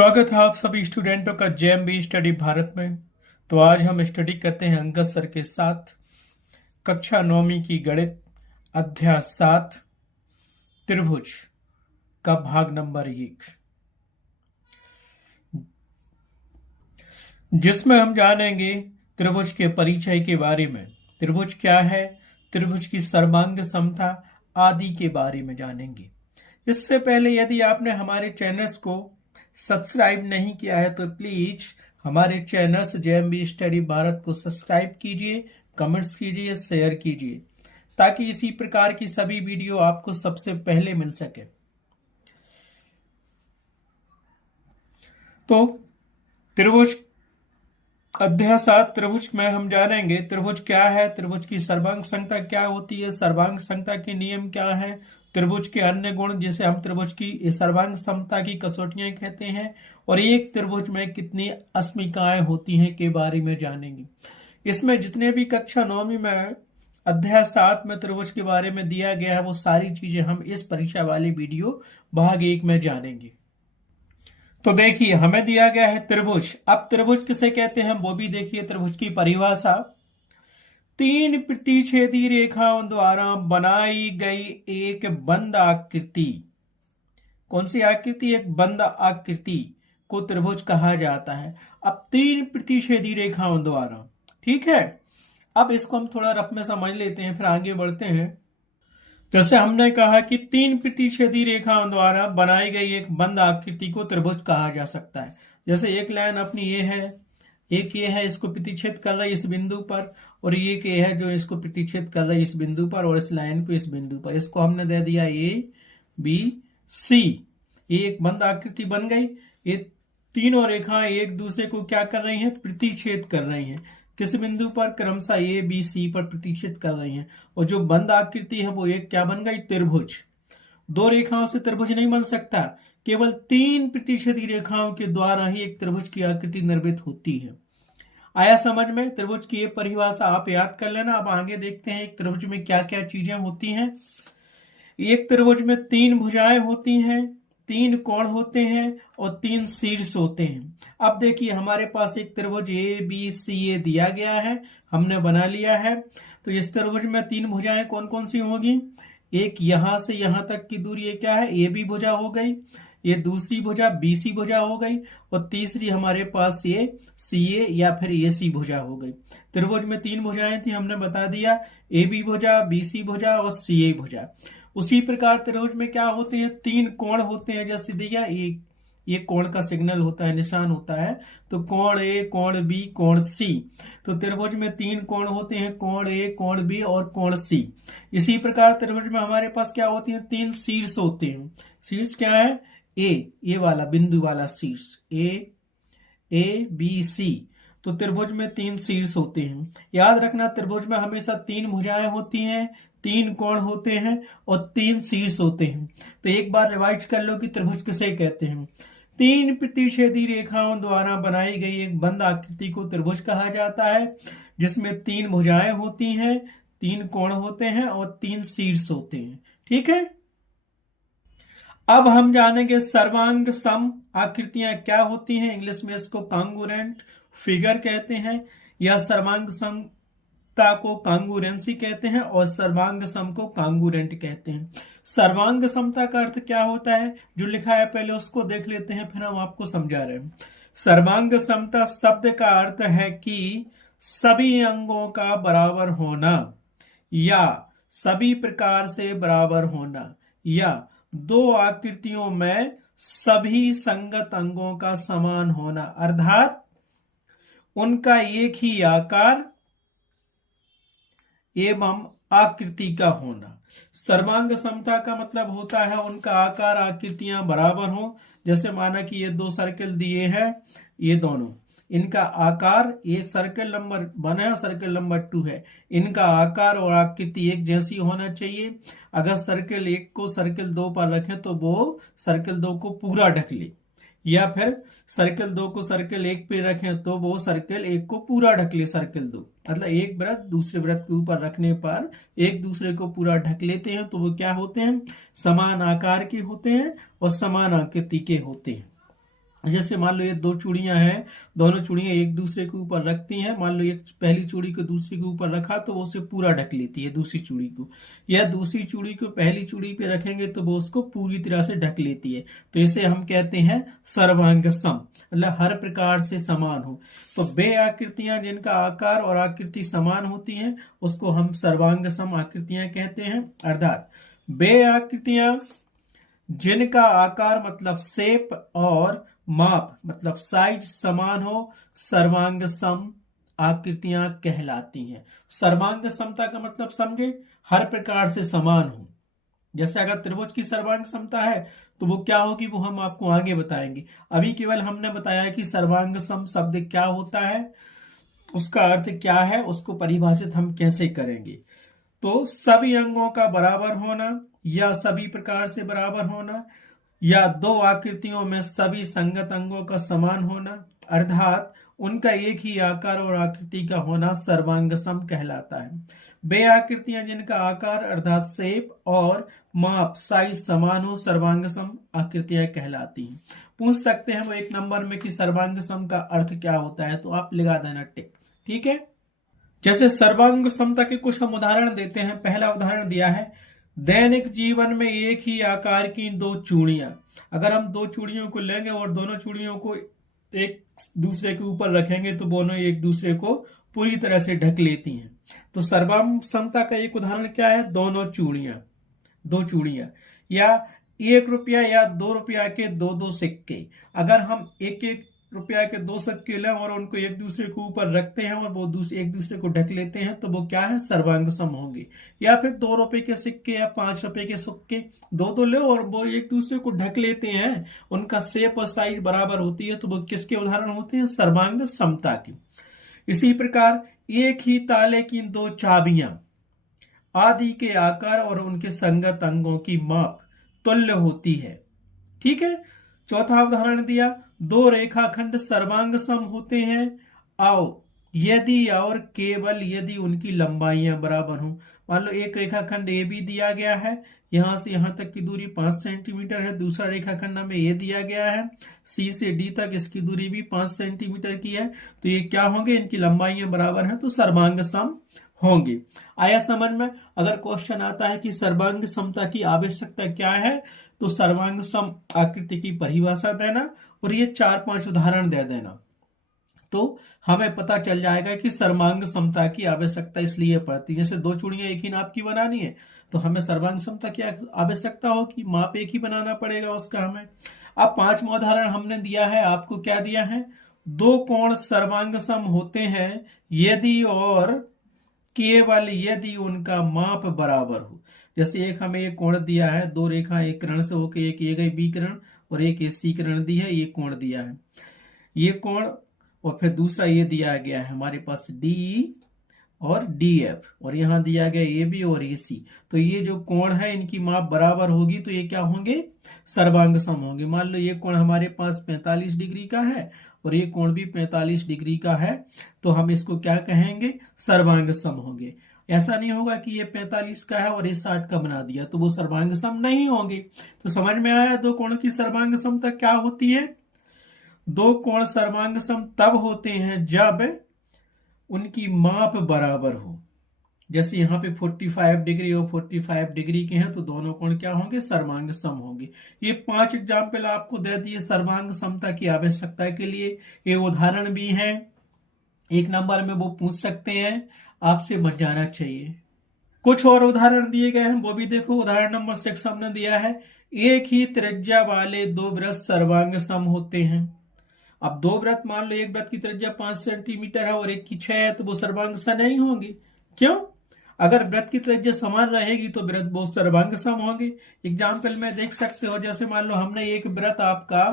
स्वागत है आप सभी स्टूडेंटों का जेएमबी स्टडी भारत में। तो आज हम स्टडी करते हैं अंगद सर के साथ कक्षा 9वीं की गणित अध्याय 7 त्रिभुज का भाग नंबर 1, जिसमें हम जानेंगे त्रिभुज के परिचय के बारे में, त्रिभुज क्या है, त्रिभुज की सर्वांग समता आदि के बारे में जानेंगे। इससे पहले यदि आपने हमारे चैनल्स को सब्सक्राइब नहीं किया है तो प्लीज हमारे चैनल्स जेएमबी स्टडी भारत को सब्सक्राइब कीजिए, कमेंट्स कीजिए, शेयर कीजिए, ताकि इसी प्रकार की सभी वीडियो आपको सबसे पहले मिल सके। तो त्रिभुज अध्याय 7 त्रिभुज में हम जानेंगे त्रिभुज क्या है, त्रिभुज की सर्वांग संख्या क्या होती है, सर्वांग संख्या के नियम क्या है, त्रिभुज के अन्य गुण जिसे हम त्रिभुज की सर्वांग समता की कसौटियां कहते हैं, और एक त्रिभुज में कितनी अस्मिकाएं होती हैं के बारे में जानेंगे। इसमें जितने भी कक्षा 9वीं में अध्याय 7 में त्रिभुज के बारे में दिया गया है वो सारी चीजें हम इस परीक्षा वाली वीडियो भाग 1 में जानेंगे। तो देखिए, हमें दिया गया है त्रिभुज। अब त्रिभुज किसे कहते हैं वो भी देखिए। त्रिभुज की परिभाषा, 3 प्रतिच्छेदी रेखाओं द्वारा बनाई गई एक बंद आकृति। कौन सी आकृति? एक बंद आकृति को त्रिभुज कहा जाता है। अब 3 प्रतिच्छेदी रेखाओं द्वारा, ठीक है। अब इसको हम थोड़ा रफ में समझ लेते हैं, फिर आगे बढ़ते हैं। जैसे हमने कहा कि 3 प्रतिच्छेदी रेखाओं द्वारा बनाई गई एक बंद आकृति को त्रिभुज कहा जा सकता है। जैसे एक लाइन अपनी ये है, एक ये है, इसको प्रतिच्छेद कर रहा है इस बिंदु पर, और ये के है जो इसको प्रतिच्छेद कर रहा है इस बिंदु पर, और इस लाइन को इस बिंदु पर। इसको हमने दे दिया ABC। ये एक बंद आकृति बन गई। ये तीनों रेखाएं एक दूसरे को क्या कर रही हैं? प्रतिच्छेद कर रही हैं। किस बिंदु पर? क्रमशः ABC पर प्रतिच्छेद कर रही हैं। और जो बंद आकृति है वो एक क्या बन गई? त्रिभुज। 2 रेखाओं से त्रिभुज नहीं बन सकता, केवल 3 प्रतिच्छेदी रेखाओं के द्वारा ही एक त्रिभुज की आकृति निर्मित होती है। आया समझ में? त्रिभुज की ये परिभाषा आप याद कर लेना। अब आगे देखते हैं एक त्रिभुज में क्या क्या चीजें होती हैं। एक त्रिभुज में 3 भुजाएं होती हैं, 3 कोण होते हैं और 3 शीर्ष होते हैं। अब देखिए, हमारे पास एक त्रिभुज ABCA दिया गया है, हमने बना लिया है। तो इस त्रिभुज में 3 भुजाएं कौन कौन सी होगी? एक यहां से यहां तक की दूरी ये क्या है? AB भुजा हो गई। ये दूसरी भुजा BC भुजा हो गई, और तीसरी हमारे पास ये CA या फिर AC भुजा हो गई। त्रिभुज में 3 भुजाएं थी, हमने बता दिया, AB भुजा, BC भुजा और CA भुजा। उसी प्रकार त्रिभुज में क्या होते हैं? 3 कोण होते हैं। जैसे दिया ये कोण का सिग्नल होता है, निशान होता है। तो कोण A, कोण B, कोण C। तो त्रिभुज में 3 कोण होते हैं, कोण A, कोण B और कोण C। इसी प्रकार त्रिभुज में हमारे पास क्या होती है? 3 शीर्ष होते हैं। शीर्ष क्या है? ये वाला बिंदु वाला शीर्ष, ABC। तो त्रिभुज में 3 शीर्ष होते हैं। याद रखना, त्रिभुज में हमेशा 3 भुजाएं होती हैं, 3 कोण होते हैं और 3 शीर्ष होते हैं। तो एक बार रिवाइज कर लो कि त्रिभुज किसे कहते हैं। 3 प्रतिच्छेदी रेखाओं द्वारा बनाई गई एक बंद आकृति को त्रिभुज कहा जाता है, जिसमें 3 भुजाएं होती हैं, 3 कोण होते हैं और 3 शीर्ष होते हैं। ठीक है। अब हम जानेंगे सर्वांग सम आकृतियां क्या होती हैं। इंग्लिश में इसको कांगुरेंट फिगर कहते हैं, या सर्वांग समता को कांगुरेंसी कहते हैं, और सर्वांग सम को कांगुरेंट कहते हैं। सर्वांग समता का अर्थ क्या होता है? जो लिखा है पहले उसको देख लेते हैं, फिर हम आपको समझा रहे हैं। सर्वांग समता शब्द का अर्थ है कि सभी अंगों का बराबर होना, या सभी प्रकार से बराबर होना, या 2 आकृतियों में सभी संगत अंगों का समान होना, अर्थात उनका एक ही आकार एवं आकृति का होना। सर्वांग समता का मतलब होता है उनका आकार, आकृतियां बराबर हो। जैसे माना कि ये 2 सर्कल दिए हैं, ये दोनों, इनका आकार, एक सर्कल नंबर 1 है और सर्कल नंबर 2 है, इनका आकार और आकृति एक जैसी होना चाहिए। अगर सर्कल 1 को सर्कल 2 पर रखें तो वो सर्कल 2 को पूरा ढक ले, या फिर सर्कल 2 को सर्कल 1 पे रखें तो वो सर्कल 1 को पूरा ढक ले। सर्कल 2 मतलब एक वृत्त दूसरे वृत्त के ऊपर रखने पर एक दूसरे को पूरा ढक लेते हैं, तो वो क्या होते हैं? समान आकार के होते हैं और समान आकृति के होते हैं। जैसे मान लो ये दो चूड़ियां हैं, दोनों चूड़ियां एक दूसरे के ऊपर रखती हैं, मान लो एक पहली चूड़ी को दूसरी के ऊपर रखा तो वो उसे पूरा ढक लेती है दूसरी चूड़ी को, या दूसरी चूड़ी को पहली चूड़ी पे रखेंगे तो वो उसको पूरी तरह से ढक लेती है। तो इसे हम कहते हैं सर्वांग सम, मतलब हर प्रकार से समान हो। तो वे आकृतियां जिनका आकार और आकृति समान होती हैं उसको हम सर्वांग सम आकृतियां कहते हैं। अर्थात वे आकृतियां जिनका आकार मतलब शेप और माप मतलब साइज समान हो सर्वांग सम आकृतियां कहलाती हैं। सर्वांग समता का मतलब समझे, हर प्रकार से समान हो। जैसे अगर त्रिभुज की सर्वांग समता है तो वो क्या होगी वो हम आपको आगे बताएंगे। अभी केवल हमने बताया कि सर्वांग सम शब्द क्या होता है, उसका अर्थ क्या है, उसको परिभाषित हम कैसे करेंगे। तो सभी अंगों का बराबर होना या सभी प्रकार से बराबर होना, या दो आकृतियों में सभी संगत अंगों का समान होना, अर्थात उनका एक ही आकार और आकृति का होना सर्वांग सम कहलाता है। वे आकृतियां जिनका आकार अर्थात शेप और माप साइज समान हो सर्वांग सम आकृतियां कहलाती हैं। पूछ सकते हैं वो एक नंबर में कि सर्वांग सम का अर्थ क्या होता है, तो आप लगा देना टिक। ठीक है, जैसे सर्वांग समता के कुछ हम उदाहरण देते हैं। पहला उदाहरण दिया है, दैनिक जीवन में एक ही आकार की दो चूड़ियां। अगर हम दो चूड़ियों को लेंगे और दोनों चूड़ियों को एक दूसरे के ऊपर रखेंगे तो दोनों एक दूसरे को पूरी तरह से ढक लेती हैं। तो सर्वांग समता का एक उदाहरण क्या है, दो चूड़ियां या 1 रुपया या 2 रुपया के दो सिक्के। अगर हम एक एक रुपया के दो सिक्के लें और उनको एक दूसरे के ऊपर रखते हैं और वो एक दूसरे को ढक लेते हैं तो वो क्या है, सर्वांग सम होंगे। या फिर 2 रुपए के सिक्के या 5 रुपए के सिक्के दो ले और वो एक दूसरे को ढक लेते हैं, उनका शेप और साइज बराबर होती है, तो वो किसके उदाहरण होते हैं, सर्वांग समता की। इसी प्रकार एक ही ताले की दो चाबियां आदि के आकार और उनके संगत अंगों की माप तुल्य होती है। ठीक है, चौथा उदाहरण दिया, दो रेखाखंड सर्वांग सम होते हैं आओ यदि और केवल यदि उनकी लंबाइयां बराबर हों। मान लो एक रेखाखंड ए बी दिया गया है, यहां से यहां तक की दूरी 5 सेंटीमीटर है। दूसरा रेखाखंड हमें ये दिया गया है, सी से डी तक इसकी दूरी भी 5 सेंटीमीटर की है। तो ये क्या होंगे, इनकी लंबाइयां बराबर है तो सर्वांग सम होंगे। आया समझ में। अगर क्वेश्चन आता है कि सर्वांग समता की आवश्यकता क्या है, तो सर्वांग सम आकृति की परिभाषा देना और ये 4-5 उदाहरण दे देना, तो हमें पता चल जाएगा कि सर्वांग समता की आवश्यकता इसलिए पड़ती है। जैसे दो चूड़ियां एक ही नाप की बनानी है तो हमें सर्वांग समता की आवश्यकता हो कि माप एक ही बनाना पड़ेगा उसका हमें। अब 5वां उदाहरण हमने दिया है, आपको क्या दिया है, दो कोण सर्वांग सम होते हैं यदि और केवल यदि उनका माप बराबर हो। जैसे एक हमें एक कोण दिया है, दो रेखा एक किरण से होकर एक ये गई बी किरण और एक सी किरण दी है, ये कोण दिया है, ये कोण, और फिर दूसरा ये दिया गया है हमारे पास डी और डी एफ, और यहां दिया गया ए बी और ए सी। तो ये जो कोण है इनकी माप बराबर होगी तो ये क्या होंगे, सर्वांग सम होंगे। मान लो ये कोण हमारे पास 45 डिग्री का है और ये कोण भी 45 डिग्री का है, तो हम इसको क्या कहेंगे, सर्वांग सम होंगे। ऐसा नहीं होगा कि ये 45 का है और ये 60 का बना दिया तो वो सर्वांग सम नहीं होंगे। तो समझ में आया दो कोणों की सर्वांग समता क्या होती है। दो कोण सर्वांग सम तब होते हैं जब उनकी माप बराबर हो। जैसे यहाँ पे 45 डिग्री और 45 डिग्री के हैं तो दोनों कोण क्या होंगे, सर्वांग सम होंगे। ये 5 एग्जाम्पल आपको दे दिए सर्वांग समता की आवश्यकता के लिए। ये उदाहरण भी हैं, एक नंबर में वो पूछ सकते हैं, आपसे बच जाना चाहिए। कुछ और उदाहरण दिए गए हैं वो भी देखो। उदाहरण नंबर 6 हमने दिया है, एक ही त्रिज्या वाले दो वृत्त सर्वांग सम होते हैं। अब दो वृत्त, मान लो एक वृत्त की त्रिज्या 5 सेंटीमीटर है और एक की 6 है, तो वो सर्वांग सम नहीं होंगे। क्यों, अगर वृत्त की त्रिज्या समान रहेगी तो वृत्त वो सर्वांग सम होंगे। एग्जाम्पल में देख सकते हो, जैसे मान लो हमने एक वृत्त आपका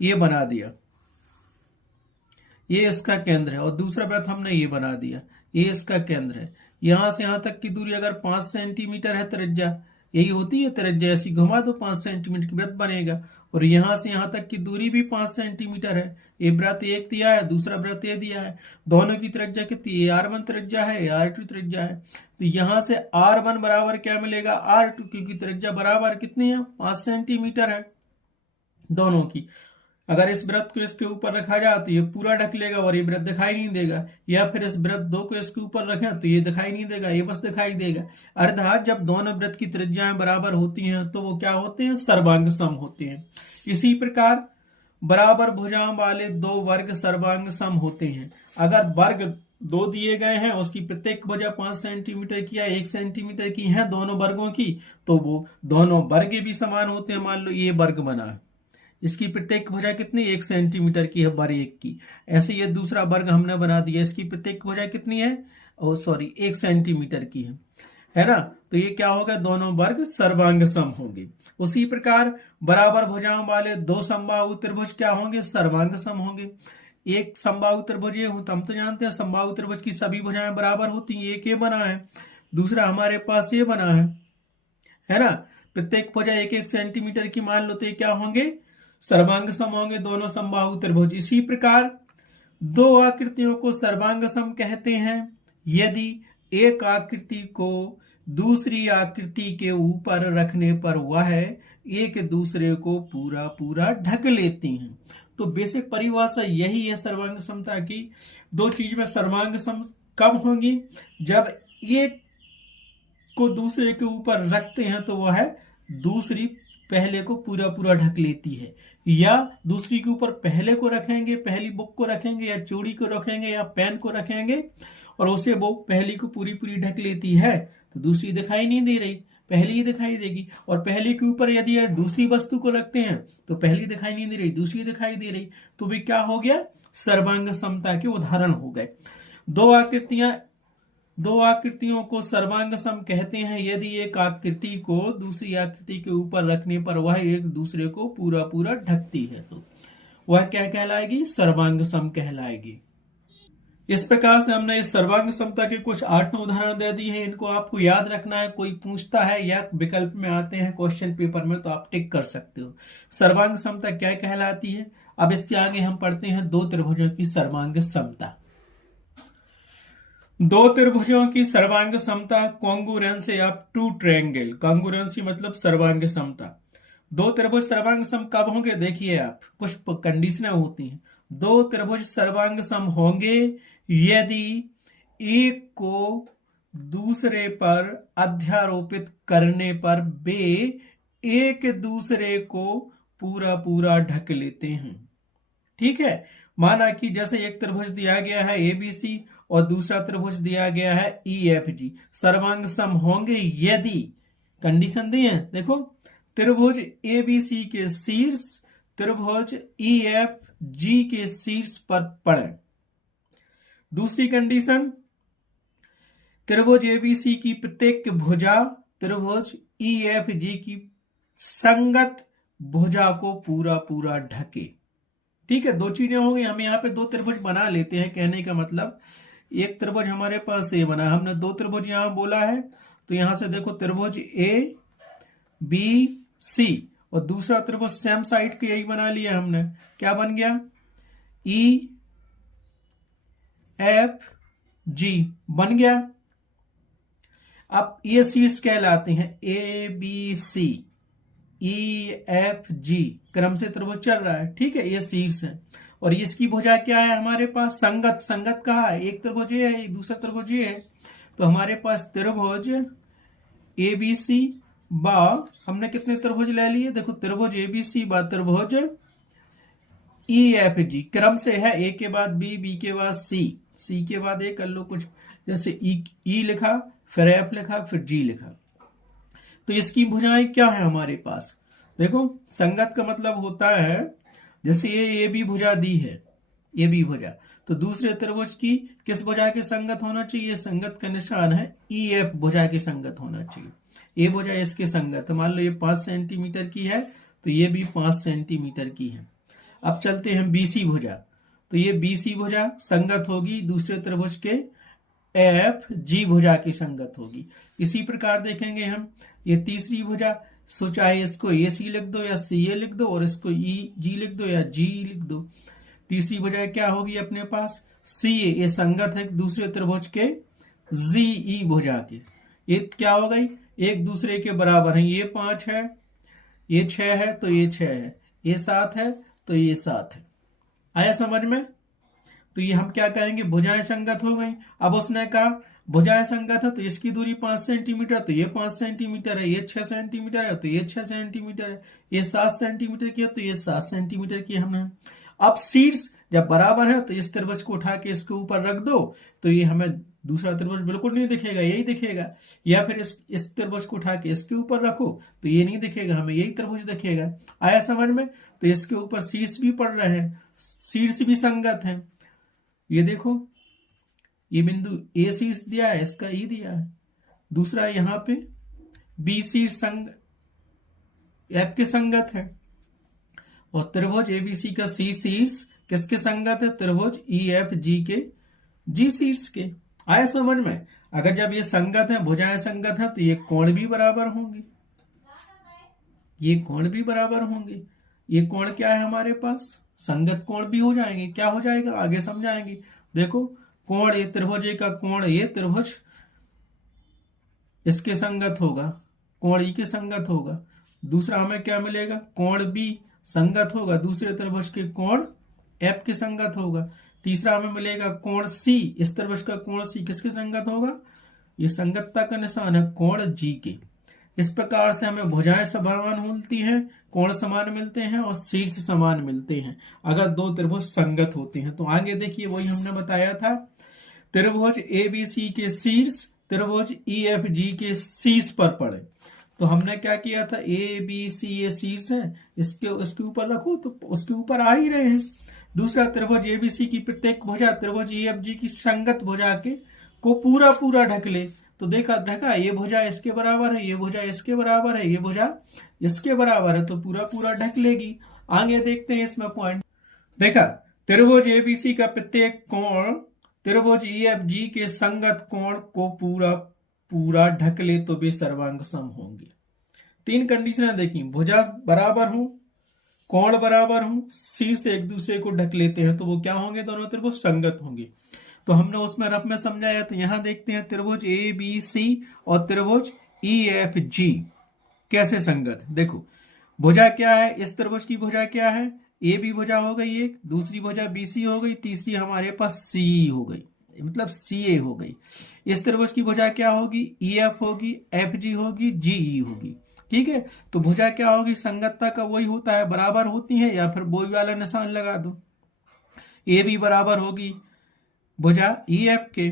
ये बना दिया, ये इसका केंद्र है, और दूसरा वृत्त हमने ये बना दिया, ये इसका केंद्र है। यहां से यहां तक की दूरी अगर 5 सेंटीमीटर है त्रिज्या, यही होती है त्रिज्या, ऐसी घुमा दो 5 सेंटीमीटर की वृत्त बनेगा, और यहां से यहां तक की दूरी भी 5 सेंटीमीटर है। ये वृत्त एक दिया है, दूसरा वृत्त ये दिया है, दोनों की त्रिज्या कितनी, ये r1 त्रिज्या है, ये r2 त्रिज्या है। तो यहां से r1 बराबर क्या मिलेगा, r2, क्योंकि त्रिज्या बराबर कितनी है, 5 सेंटीमीटर है दोनों की। अगर इस वृत्त को इसके ऊपर रखा जाए तो ये पूरा ढक लेगा और ये वृत्त दिखाई नहीं देगा, या फिर इस वृत्त 2 को इसके ऊपर रखें तो ये दिखाई नहीं देगा, ये बस दिखाई देगा। अर्थात जब दोनों वृत्त की त्रिज्याएं बराबर होती हैं तो वो क्या होते हैं, सर्वांग सम होते हैं। इसी प्रकार बराबर भुजाओं वाले 2 वर्ग सर्वांग सम होते हैं। अगर वर्ग 2 दिए गए हैं, उसकी प्रत्येक भुजा 5 सेंटीमीटर की या 1 सेंटीमीटर की है दोनों वर्गों की, तो वो दोनों वर्ग भी समान होते हैं। मान लो ये वर्ग बना है, इसकी प्रत्येक भुजा कितनी, 1 सेंटीमीटर की है, वर्ग 1 की। ऐसे ये दूसरा वर्ग हमने बना दिया, इसकी प्रत्येक भुजा कितनी है, 1 सेंटीमीटर की है ना। तो ये क्या होगा, दोनों वर्ग सर्वांग सम होंगे। उसी प्रकार बराबर भुजाओं वाले 2 समबाहु त्रिभुज क्या होंगे, सर्वांग सम होंगे। एक समबाहु त्रिभुज ये हो, हम तो जानते हैं समबाहु त्रिभुज की सभी भुजाएं बराबर होती हैं, एक ये बना है, दूसरा हमारे पास ये बना है ना। प्रत्येक भुजा 1 सेंटीमीटर की मान लो, तो ये क्या होंगे, सर्वांग सम होंगे दोनों समबाहु त्रिभुज। इसी प्रकार 2 आकृतियों को सर्वांग सम कहते हैं यदि एक आकृति को दूसरी आकृति के ऊपर रखने पर वह एक दूसरे को पूरा पूरा ढक लेती हैं। तो बेसिक परिभाषा यही है सर्वांग समता की। 2 चीज में सर्वांग सम कब होंगी, जब एक को दूसरे के ऊपर रखते हैं तो वह दूसरी पहले को पूरा पूरा ढक लेती है, या दूसरी के ऊपर पहले को रखेंगे, पहली बुक को रखेंगे, या चूड़ी को रखेंगे, या पेन को रखेंगे, और उसे वो पहली को पूरी पूरी ढक लेती है तो दूसरी दिखाई नहीं दे रही, पहली ही दिखाई देगी। और पहली के ऊपर यदि दूसरी वस्तु को रखते हैं तो पहली दिखाई नहीं दे रही, दूसरी दिखाई दे रही, तो भी क्या हो गया, सर्वांग समता के उदाहरण हो गए। 2 आकृतियों को सर्वांग सम कहते हैं यदि एक आकृति को दूसरी आकृति के ऊपर रखने पर वह एक दूसरे को पूरा पूरा ढकती है, तो वह क्या कहलाएगी, सर्वांग सम कहलाएगी। इस प्रकार से हमने इस सर्वांग समता के कुछ 8 उदाहरण दे दिए हैं, इनको आपको याद रखना है। कोई पूछता है या विकल्प में आते हैं क्वेश्चन पेपर में तो आप टिक कर सकते हो। सर्वांग समता क्या कहलाती है। अब इसके आगे हम पढ़ते हैं 2 त्रिभुजों की सर्वांग समता। 2 त्रिभुजों की सर्वांग समता कॉन्ग्रुएंस ऑफ 2 ट्रायंगल। कॉन्ग्रुएंस मतलब सर्वांग समता। 2 त्रिभुज सर्वांग सम कब होंगे, देखिए आप, कुछ कंडीशनें होती हैं। 2 त्रिभुज सर्वांग सम होंगे यदि एक को दूसरे पर अध्यारोपित करने पर वे एक दूसरे को पूरा पूरा ढक लेते हैं। ठीक है, माना कि जैसे एक त्रिभुज दिया गया है ABC और दूसरा त्रिभुज दिया गया है EFG, सर्वांग सम होंगे यदि, कंडीशन दी है, देखो, त्रिभुज ABC के शीर्ष त्रिभुज EFG के शीर्ष पर पड़े। दूसरी कंडीशन, त्रिभुज ABC की प्रत्येक भुजा त्रिभुज EFG की संगत भुजा को पूरा पूरा ढके। ठीक है, 2 चीजें हो गई। हम यहाँ पे 2 त्रिभुज बना लेते हैं, कहने का मतलब एक त्रिभुज हमारे पास ये बना, हमने 2 त्रिभुज यहाँ बोला है, तो यहां से देखो त्रिभुज ABC और दूसरा त्रिभुज सेम साइड के यही बना लिया हमने, क्या बन गया, EFG बन गया। अब ये शीर्ष कहलाते हैं ABC EFG, क्रम से त्रिभुज चल रहा है। ठीक है, ये शीर्ष है और इसकी भुजा क्या है हमारे पास, संगत। संगत कहा है, एक त्रिभुज ये है, दूसरा त्रिभुज ये है, तो हमारे पास त्रिभुज ABC बा, हमने कितने त्रिभुज ले लिए, देखो त्रिभुज ABC बा त्रिभुज EFG, क्रम से है, A के बाद B, B के बाद C के बाद A, कर लो कुछ, जैसे E लिखा, फिर F लिखा, फिर G लिखा। तो इसकी भुजाएं क्या है हमारे पास, देखो संगत का मतलब होता है, जैसे ये भी भुजा दी है, ये भी भुजा, तो दूसरे त्रिभुज की किस भुजा के संगत होना चाहिए, संगत का निशान है EF भुजा के संगत होना चाहिए। ये भुजा इसके संगत है, मान लो ये 5 सेंटीमीटर की है तो ये भी 5 सेंटीमीटर की है। अब चलते हैं BC भुजा, तो ये BC भुजा संगत होगी दूसरे त्रिभुज के FG भुजा की संगत होगी। इसी प्रकार देखेंगे हम ये तीसरी भुजा, सो चाहे इसको AC लिख दो या CA लिख दो और इसको EG लिख दो या G लिख दो। तीसरी भुजा क्या होगी अपने पास, CA, ये संगत है दूसरे त्रिभुज के GE भुजा के। ये क्या हो गई, एक दूसरे के बराबर है, ये 5 है, ये 6 है तो ये 6 है, ये 7 है तो ये 7 है। आया समझ में? तो ये हम क्या कहेंगे, भुजाएं संगत हो गई। अब उसने कहा भुजाएं संगत है तो इसकी दूरी 5 सेंटीमीटर, तो ये 5 सेंटीमीटर है, ये 6 सेंटीमीटर है तो ये 6 सेंटीमीटर है, ये 7 सेंटीमीटर की है तो ये 7 सेंटीमीटर की हमने। अब शीर्ष जब बराबर है तो इस त्रिभुज को उठा के इसके ऊपर रख दो तो ये हमें दूसरा त्रिभुज बिल्कुल नहीं दिखेगा, यही दिखेगा। या फिर इस त्रिभुज को उठा के इसके ऊपर रखो तो ये नहीं दिखेगा, हमें यही त्रिभुज दिखेगा। आया समझ में? तो इसके ऊपर शीर्ष भी पड़ रहे हैं, शीर्ष भी संगत है। ये देखो, ये बिंदु ए शीर्ष दिया है, इसका ई दिया है। दूसरा यहाँ पे बी शीर्ष संग एफ के संगत है, और त्रिभुज एबीसी का सी शीर्ष किसके संगत है, त्रिभुज ई एफ जी के जी शीर्ष के। आया समझ में? अगर जब ये संगत है, भुजाएं संगत है, तो ये कोण भी बराबर होंगे, ये कोण भी बराबर होंगे। ये कोण क्या है हमारे पास, संगत कोण भी हो जाएंगे। क्या हो जाएगा आगे समझाएंगे। देखो कोण, ये त्रिभुज ए का कोण, ये त्रिभुज इसके संगत होगा, कोण ई के संगत होगा। दूसरा हमें क्या मिलेगा, कोण बी संगत होगा दूसरे त्रिभुज के कोण एफ के संगत होगा। तीसरा हमें मिलेगा कोण सी, इस त्रिभुज का कोण सी किसके संगत होगा, ये संगतता का निशान है कोण जी के। इस प्रकार से हमें भुजाएं समान मिलती हैं, कोण समान मिलते हैं और शीर्ष समान मिलते हैं अगर दो त्रिभुज संगत होते हैं। तो आगे देखिए वही हमने बताया था, त्रिभुज एबीसी के शीर्ष त्रिभुज ईएफजी के शीर्ष पर पड़े। तो हमने क्या किया था, ए बी सी ये शीर्ष है, इसके ऊपर रखो तो उसके ऊपर आ ही रहे हैं। दूसरा त्रिभुज एबीसी की प्रत्येक भुजा त्रिभुज ईएफजी की संगत भुजा के को पूरा पूरा ढक ले। तो देखा ढका, ये भुजा इसके बराबर है, ये भुजा इसके बराबर है, ये भुजा इसके बराबर है, तो पूरा पूरा ढक लेगी। आगे देखते हैं इसमें पॉइंट। देखा, त्रिभुज एबीसी का प्रत्येक कोण त्रिभुज ईएफजी के संगत कोण को पूरा पूरा ढक ले तो वे सर्वांग सम होंगे। 3 कंडीशन देखी, भुजा बराबर हो, कोण बराबर हो, शीर्ष एक दूसरे को ढक लेते हैं तो वो क्या होंगे, दोनों त्रिभुज संगत होंगे। तो हमने उसमें रफ में समझाया। तो यहां देखते हैं त्रिभुज ए बी सी और त्रिभुज ई एफ जी कैसे संगत है। देखो भुजा क्या है, इस त्रिभुज की भुजा क्या है, ए बी भुजा हो गई एक, दूसरी भुजा बी सी हो गई, तीसरी हमारे पास सी हो गई, मतलब सी ए हो गई। इस त्रिभुज की भुजा क्या होगी, ई एफ होगी, एफ जी होगी, जी ई होगी। ठीक है, तो भुजा क्या होगी, संगतता का वही होता है, बराबर होती है, या फिर वही वाला निशान लगा दो। ए बी बराबर होगी भुजा ई एफ के,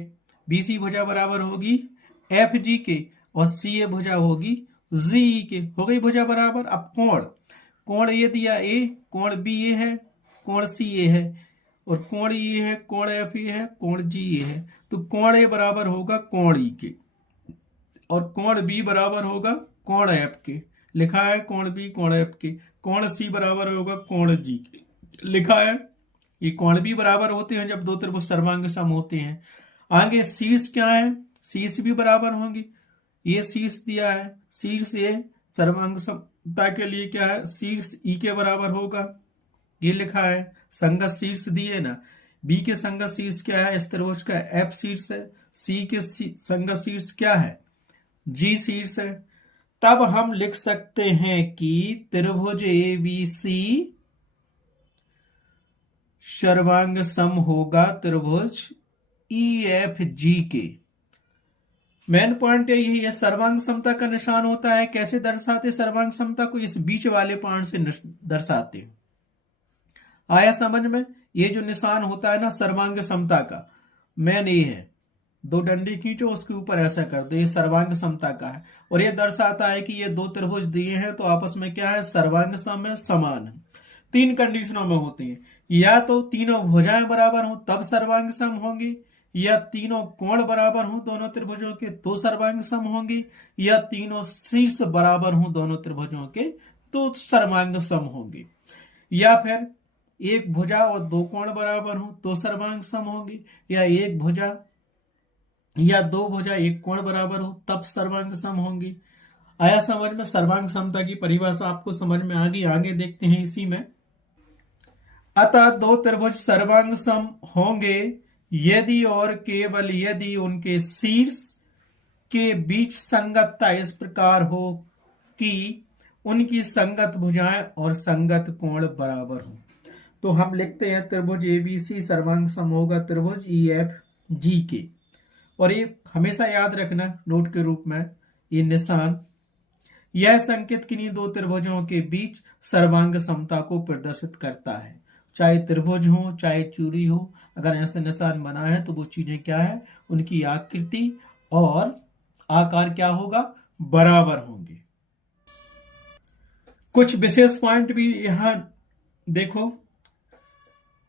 बी सी भुजा बराबर होगी एफ जी के, और सी ए भुजा होगी जी ई के। हो गई भुजा बराबर। अब कोण, कोण ए दिया ए, कोण बी ए है, कोण सी ए है, और कोण ई है, कोण एफ ए है, कोण जी ए है। तो कोण ए बराबर होगा कोण ई के, और कोण बी बराबर होगा कोण एफ के, लिखा है कोण बी कोण एफ के। कोण सी बराबर होगा कोण जी के, लिखा है। ये कोण भी बराबर होते हैं जब दो त्रिभुज सर्वांग सम होते हैं। आगे शीर्ष क्या है, शीर्ष भी बराबर होंगे। ये शीर्ष दिया है, शीर्ष ए सर्वांग समता के लिए क्या है, शीर्ष ई के बराबर होगा, ये लिखा है। संगत शीर्ष दिए ना, बी के संगत शीर्ष क्या है, इस त्रिभुज का एफ शीर्ष है, सी के संगत शीर्ष क्या है, जी शीर्ष है। तब हम लिख सकते हैं कि त्रिभुज ए बी सी सर्वांग सम होगा त्रिभुज ई एफ जी के। मेन पॉइंट यही है, सर्वांग समता का निशान होता है। कैसे दर्शाते सर्वांग समता को, इस बीच वाले पॉइंट से दर्शाते। आया समझ में? ये जो निशान होता है ना सर्वांग समता का, मेन ये है, 2 डंडे खींचो उसके ऊपर ऐसा कर दो, ये सर्वांग समता का है। और ये दर्शाता है कि ये 2 त्रिभुज दिए हैं तो आपस में क्या है, सर्वांग सम है, समान है। 3 कंडीशनों में होती है, या तो तीनों भुजाएं बराबर हो तब सर्वांग सम होंगी, या तीनों कोण बराबर हो दोनों त्रिभुजों के तो सर्वांग सम होंगी, या तीनों शीर्ष बराबर हो दोनों त्रिभुजों के तो सर्वांग सम होंगे, या फिर एक भुजा और 2 कोण बराबर हो तो सर्वांग सम होंगी, या एक भुजा या 2 भुजा 1 कोण बराबर हो तब सर्वांग सम होंगी। आया समझ में? सर्वांग समता की परिभाषा आपको समझ में आ गई। आगे देखते हैं इसी में। अतः 2 त्रिभुज सर्वांग सम होंगे यदि और केवल यदि उनके शीर्ष के बीच संगतता इस प्रकार हो कि उनकी संगत भुजाएं और संगत कोण बराबर हो। तो हम लिखते हैं त्रिभुज एबीसी सर्वांग सम होगा त्रिभुज ईएफजी के। और ये हमेशा याद रखना नोट के रूप में, ये निशान, यह संकेत किन्हीं दो त्रिभुजों के बीच सर्वांग समता को प्रदर्शित करता है। चाहे त्रिभुज हो चाहे चूरी हो, अगर ऐसे निशान बना है तो वो चीजें क्या है, उनकी आकृति और आकार क्या होगा, बराबर होंगे। कुछ विशेष पॉइंट भी यहां देखो,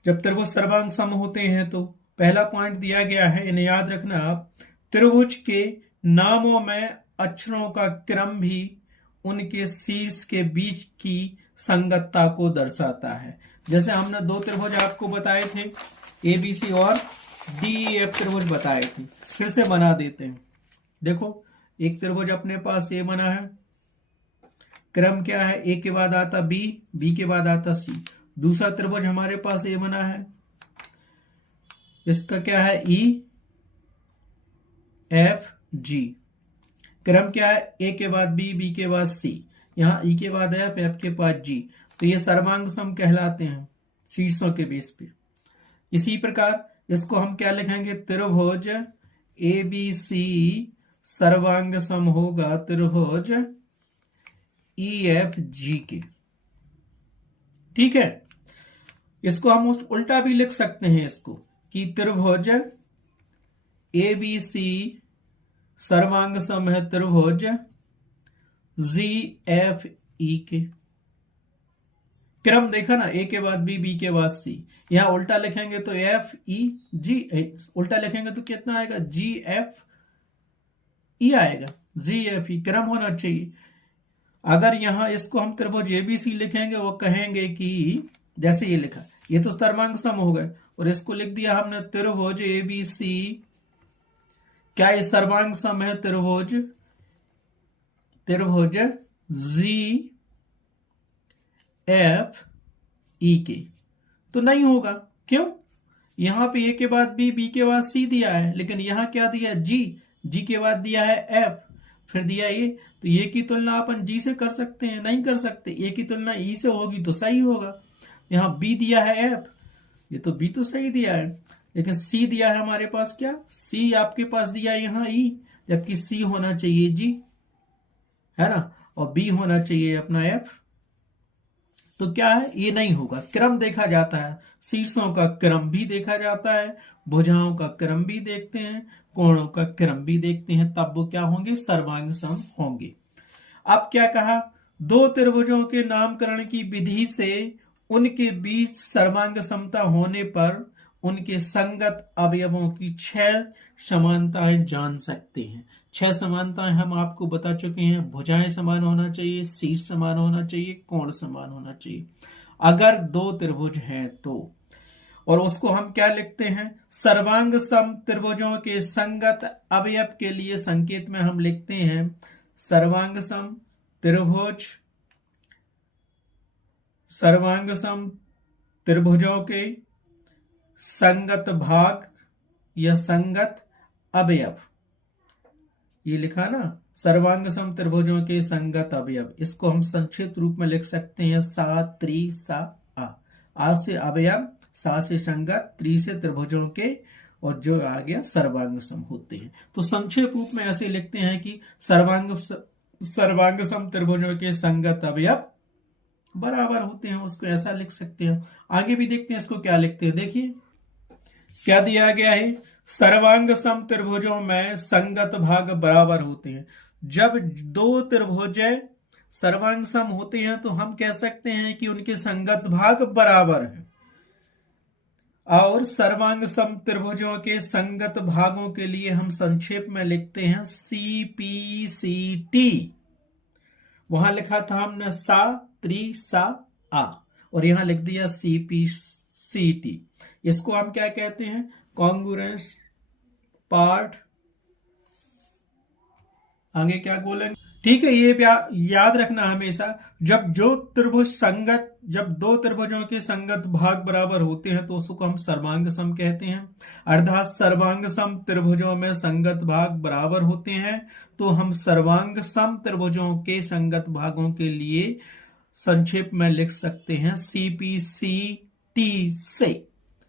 जब त्रिभुज सर्वांग सम होते हैं तो पहला पॉइंट दिया गया है, इन्हें याद रखना आप, त्रिभुज के नामों में अक्षरों का क्रम भी उनके शीर्ष के बीच की संगतता को दर्शाता है। जैसे हमने दो त्रिभुज आपको बताए थे, एबीसी और डीईएफ त्रिभुज बताए थे, फिर से बना देते हैं। देखो एक त्रिभुज अपने पास ए बना है, क्रम क्या है, ए के बाद आता बी, बी के बाद आता सी। दूसरा त्रिभुज हमारे पास ए बना है, इसका क्या है, ई एफ जी। क्रम क्या है, ए के बाद बी, बी के बाद सी, यहां ई के बाद एफ, एफ के बाद जी। तो ये सर्वांग सम कहलाते हैं शीर्षों के बेस पे। इसी प्रकार इसको हम क्या लिखेंगे, त्रिभुज ए बी सी सर्वांग सम होगा त्रिभुज ई एफ जी के। ठीक है, इसको हम उल्टा भी लिख सकते हैं इसको, कि त्रिभुज ए बी सी सर्वांग सम है त्रिभुज जी एफ ई के। क्रम देखा ना, ए के बाद बी, बी के बाद सी, यहां उल्टा लिखेंगे तो एफ ई जी, उल्टा लिखेंगे तो कितना आएगा, जी एफ ई आएगा, जी एफ ई क्रम होना चाहिए। अगर यहां इसको हम त्रिभुज एबीसी लिखेंगे, वो कहेंगे कि जैसे ये लिखा, ये तो सर्वांग सम हो गए, और इसको लिख दिया हमने त्रिभुज एबीसी, क्या ये सर्वांग सम है त्रिभुज जी एफ ई के? तो नहीं होगा। क्यों? यहां पे ए के बाद बी, बी के बाद सी दिया है, लेकिन यहां क्या दिया, जी, जी के बाद दिया है एफ, फिर दिया ए। तो ए की तुलना अपन जी से कर सकते हैं? नहीं कर सकते। ए की तुलना ई से होगी तो सही होगा। यहां बी दिया है एफ, ये तो बी तो सही दिया है, लेकिन सी दिया है हमारे पास, क्या सी आपके पास दिया है यहां ई, जबकि सी होना चाहिए जी, है ना, और बी होना चाहिए अपना एफ। तो क्या है, ये नहीं होगा। क्रम देखा जाता है, शीर्षों का क्रम भी देखा जाता है, भुजाओं का क्रम भी देखते हैं, कोणों का क्रम भी देखते हैं, तब वो क्या होंगे, सर्वांग सम होंगे। अब क्या कहा, दो त्रिभुजों के नामकरण की विधि से उनके बीच सर्वांग समता होने पर उनके संगत अवयवों की 6 समानताएं जान सकते हैं। 6 समानताएं हम आपको बता चुके हैं। भुजाएं समान होना चाहिए, शीर्ष समान होना चाहिए, कोण समान होना चाहिए, अगर दो त्रिभुज हैं तो। और उसको हम क्या लिखते हैं, सर्वांग सम त्रिभुजों के संगत अवयव के लिए संकेत में हम लिखते हैं सर्वांग सम त्रिभुज, सर्वांग सम त्रिभुजों के संगत भाग या संगत अवयव, ये लिखा ना, सर्वांग सम त्रिभुजों के संगत अवयव। इसको हम संक्षिप्त रूप में लिख सकते हैं सा त्रि सा आ। आ से अवयव, सा से संगत, त्रि से त्रिभुजों के, और जो आ गया सर्वांग सम होते हैं। तो संक्षेप रूप में ऐसे लिखते हैं कि सर्वांग सम त्रिभुजों के संगत अवयव बराबर होते हैं, उसको ऐसा लिख सकते हैं। आगे भी देखते हैं इसको क्या लिखते हैं। देखिए क्या दिया गया है, सर्वांग सम त्रिभुजों में संगत भाग बराबर होते हैं। जब दो त्रिभुज सर्वांग सम होते हैं तो हम कह सकते हैं कि उनके संगत भाग बराबर हैं। और सर्वांग सम त्रिभुजों के संगत भागों के लिए हम संक्षेप में लिखते हैं CPCT। वहां लिखा था हमने सा त्रि सा आ, और यहां लिख दिया CPCT। इसको हम क्या कहते हैं, कॉन्ग्रुएंस पार्ट। आगे क्या बोलेंगे, ठीक है, ये याद रखना हमेशा, जब दो त्रिभुजों के संगत भाग बराबर होते हैं तो उसको हम सर्वांग सम कहते हैं। अर्थात सर्वांग सम त्रिभुजों में संगत भाग बराबर होते हैं तो हम सर्वांग सम त्रिभुजों के संगत भागों के लिए संक्षेप में लिख सकते हैं CPCT। टी से,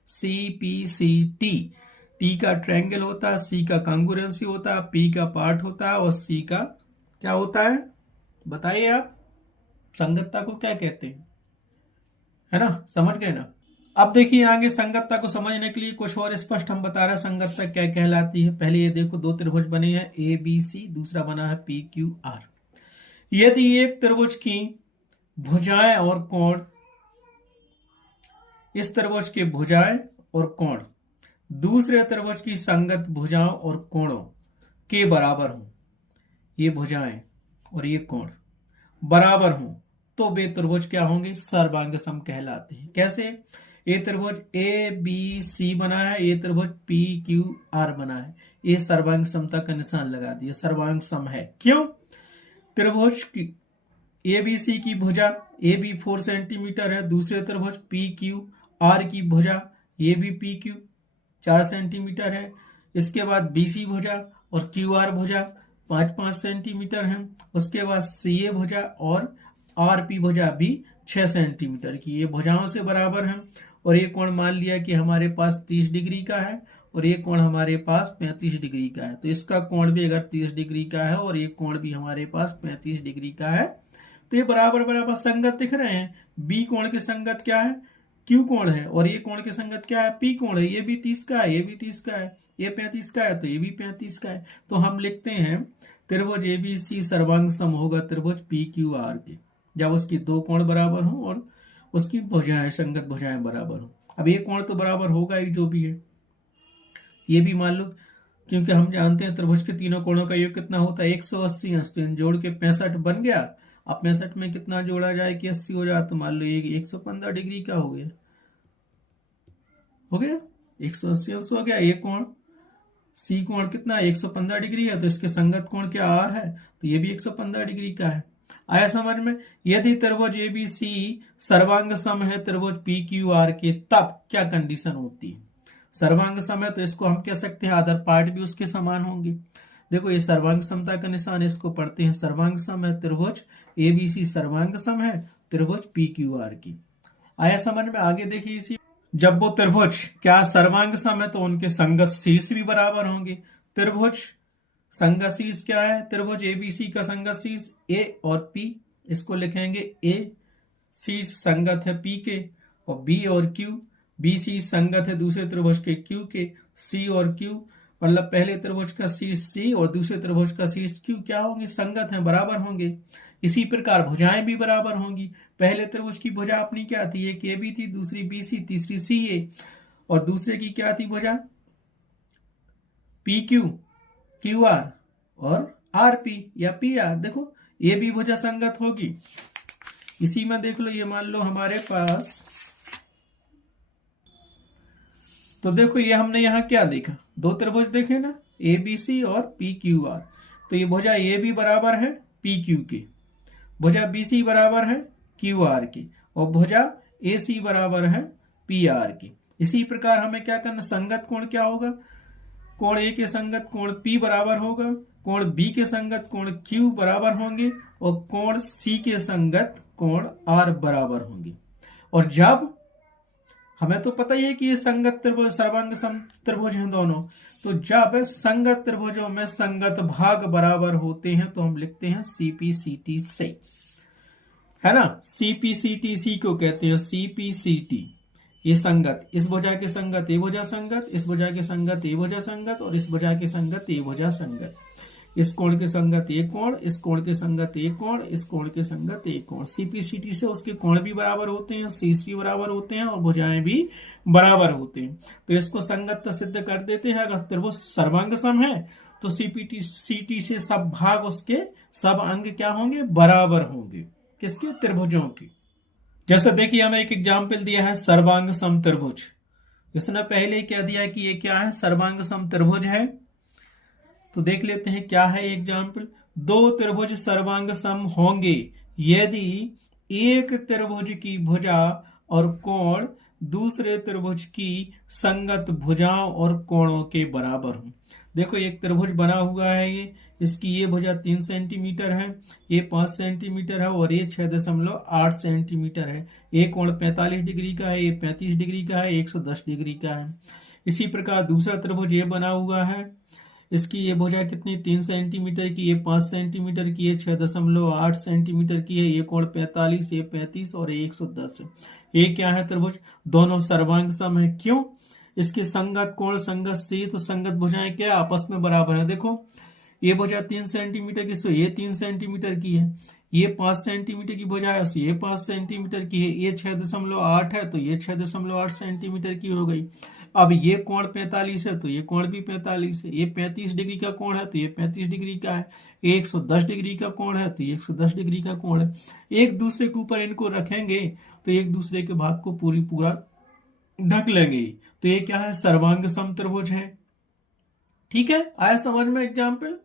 CPCT। टी का ट्रायंगल होता है, सी का कॉन्ग्रुएंसी होता है, पी का पार्ट होता है और सी का क्या होता है, बताइए आप, संगतता को क्या कहते हैं, है ना, समझ गए ना। अब देखिए आगे संगतता को समझने के लिए कुछ और स्पष्ट हम बता रहे हैं संगतता क्या कहलाती है। पहले ये देखो दो त्रिभुज बने हैं ABC, दूसरा बना है PQR। यदि एक त्रिभुज की भुजाएं और कोण, इस त्रिभुज के भुजाएं और कोण दूसरे त्रिभुज की संगत भुजाओं और कोणों के बराबर हों, ये भुजाएं और ये कोण बराबर हों, तो वे त्रिभुज क्या होंगे, सर्वांग सम कहलाते हैं। कैसे, ये त्रिभुज ABC बना है, ये त्रिभुज PQR बना है, ये सर्वांग समता का निशान लगा दिया, सर्वांग सम है। क्यों, त्रिभुज की ABC की भुजा AB 4 सेंटीमीटर है, दूसरे त्रिभुज PQR की भुजा AB PQ 4 सेंटीमीटर है, इसके बाद BC भुजा और QR भुजा 5-5 सेंटीमीटर है, उसके बाद CA भुजा और RP भुजा भी 6 सेंटीमीटर की, ये भुजाओं से बराबर है। और ये कोण मान लिया कि हमारे पास 30 डिग्री का है और ये कोण हमारे पास 35 डिग्री का है, तो इसका कोण भी अगर 30 डिग्री का है और ये कोण भी हमारे पास 35 डिग्री का है, तो ये बराबर बराबर संगत दिख रहे हैं। बी कोण के संगत क्या है, क्यू कोण है, और ये कोण के संगत क्या है, पी कोण है। ये भी 30 का है, ये भी 30 का है, ये 35 का है, तो ये भी 35 का है। तो हम लिखते हैं त्रिभुज ABC सर्वांग सम होगा त्रिभुज PQR के, जब उसकी दो कोण बराबर हो और उसकी भुजाएं, संगत भुजाएं बराबर हो। अब ये कोण तो बराबर होगा ही जो भी है, ये भी मान लो, क्योंकि हम जानते हैं त्रिभुज के तीनों कोणों का योग कितना होता है, 180 अंश, तो इन जोड़ के 65 बन गया। अब 65 में कितना जोड़ा जाए कि 80 हो जाए, तो मान लो ये 115 डिग्री का हो गया, 180 अंश हो गया। ये कोण सी कोण कितना 115 डिग्री है, तो इसके संगत कोण क्या R है, तो ये भी 115 डिग्री का है। आया समझ में। यदि त्रिभुज ABC सर्वांग सम है त्रिभुज PQR के, तब क्या कंडीशन होती है, सर्वांग सम है तो इसको हम कह सकते हैं अदर पार्ट भी उसके समान होंगे। देखो ये सर्वांग समता का निशान, इसको पढ़ते हैं सर्वांग सम है त्रिभुज ABC सर्वांग सम है त्रिभुज PQR की। आया समझ में। आगे देखिए इसी, जब वो त्रिभुज क्या सर्वांग सम है तो उनके संगत शीर्ष भी बराबर होंगे। त्रिभुज संगत शीर्ष क्या है, त्रिभुज ABC का संगत शीर्ष A और P, इसको लिखेंगे A शीर्ष संगत है P के, और B और Q, B शीर्ष संगत है दूसरे त्रिभुज के Q के, C और Q मतलब पहले त्रिभुज का शीर्ष C और दूसरे त्रिभुज का शीर्ष Q क्या होंगे, संगत हैं, बराबर होंगे। इसी प्रकार भुजाएं भी बराबर होंगी। पहले त्रिभुज की भुजा अपनी क्या थी, एक AB थी, दूसरी BC, तीसरी CA, और दूसरे की क्या थी भुजा, PQ, QR और RP या PR। देखो ये भी भुजा संगत होगी। इसी में देख लो, ये मान लो हमारे पास, तो देखो ये हमने यहाँ क्या देखा, दो त्रिभुज देखे ना, ABC और PQR। तो ये भुजा A भी बराबर है PQ की, भुजा BC बराबर है QR की, और भुजा AC बराबर है PR की। इसी प्रकार हमें क्या करना, संगत कोण क्या होगा, कोण A के संगत कोण P बराबर होगा, कोण B के संगत कोण Q बराबर होंगे, और कोण C के संगत कोण R बराबर होंगे। और जब हमें तो पता ही है कि ये संगत त्रिभुज सर्वांग सम त्रिभुज हैं दोनों, तो जब संगत त्रिभुजों में संगत भाग बराबर होते हैं तो हम लिखते हैं CPCT से, है ना। CPCT को कहते हैं CPCT। ये संगत, इस भुजा के संगत ये भुजा संगत, इस भुजा के संगत ये भुजा संगत, और इस भुजा के संगत ये भुजा संगत, इस कोण के संगत ये कोण, इस कोण के संगत ये कोण, इस कोण के संगत ये कोण। CPCT से उसके कोण भी बराबर होते हैं, शीर्ष भी बराबर होते हैं, और भुजाएं भी बराबर होते हैं। तो इसको संगत सिद्ध कर देते हैं। अगर त्रिभुज सर्वांग सम है तो CPCT से सब भाग उसके सब अंग क्या होंगे, बराबर होंगे, किसके, त्रिभुजों के। जैसे देखिए हमें एक एग्जाम्पल दिया है सर्वांग सम त्रिभुज। इसने पहले क्या दिया कि ये क्या है, सर्वांग सम त्रिभुज है। तो देख लेते हैं क्या है एग्जाम्पल। दो त्रिभुज सर्वांग सम होंगे यदि एक त्रिभुज की भुजा और कोण दूसरे त्रिभुज की संगत भुजाओं और कोणों के बराबर हों। देखो एक त्रिभुज बना हुआ है ये, इसकी ये भुजा 3 सेंटीमीटर है, ये 5 सेंटीमीटर है और ये 6.8 सेंटीमीटर है। एक कोण 45 डिग्री का है, ये 35 डिग्री का है, 110 डिग्री का है। इसी प्रकार दूसरा त्रिभुज ये बना हुआ है, इसकी ये भुजा कितनी 3 सेंटीमीटर की, ये 5 सेंटीमीटर की, ये 6.8 सेंटीमीटर की है। ये कोण 45, ये 35 और ये 110 है। ये क्या है त्रिभुज? दोनों सर्वांग सम है। क्यों? इसके संगत कोण संगत सी, तो संगत भुजाएं क्या आपस में बराबर है। देखो ये भुजा 3 सेंटीमीटर की, सो ये 3 सेंटीमीटर की है। ये 5 सेंटीमीटर की भुजा है, सो ये 5 सेंटीमीटर की है। ये 6.8 है, तो ये 6.8 सेंटीमीटर की हो गई। अब ये कोण 45 है, तो ये कोण भी 45 है। ये 35 डिग्री का कोण है, तो ये 35 डिग्री का है। 110 डिग्री का कोण है, तो ये 110 डिग्री का कोण है। एक दूसरे के ऊपर इनको रखेंगे तो एक दूसरे के भाग को पूरा ढक लेंगे। तो ये क्या है? सर्वांग समत्रिभुज है। ठीक है, आया समझ में एग्जाम्पल?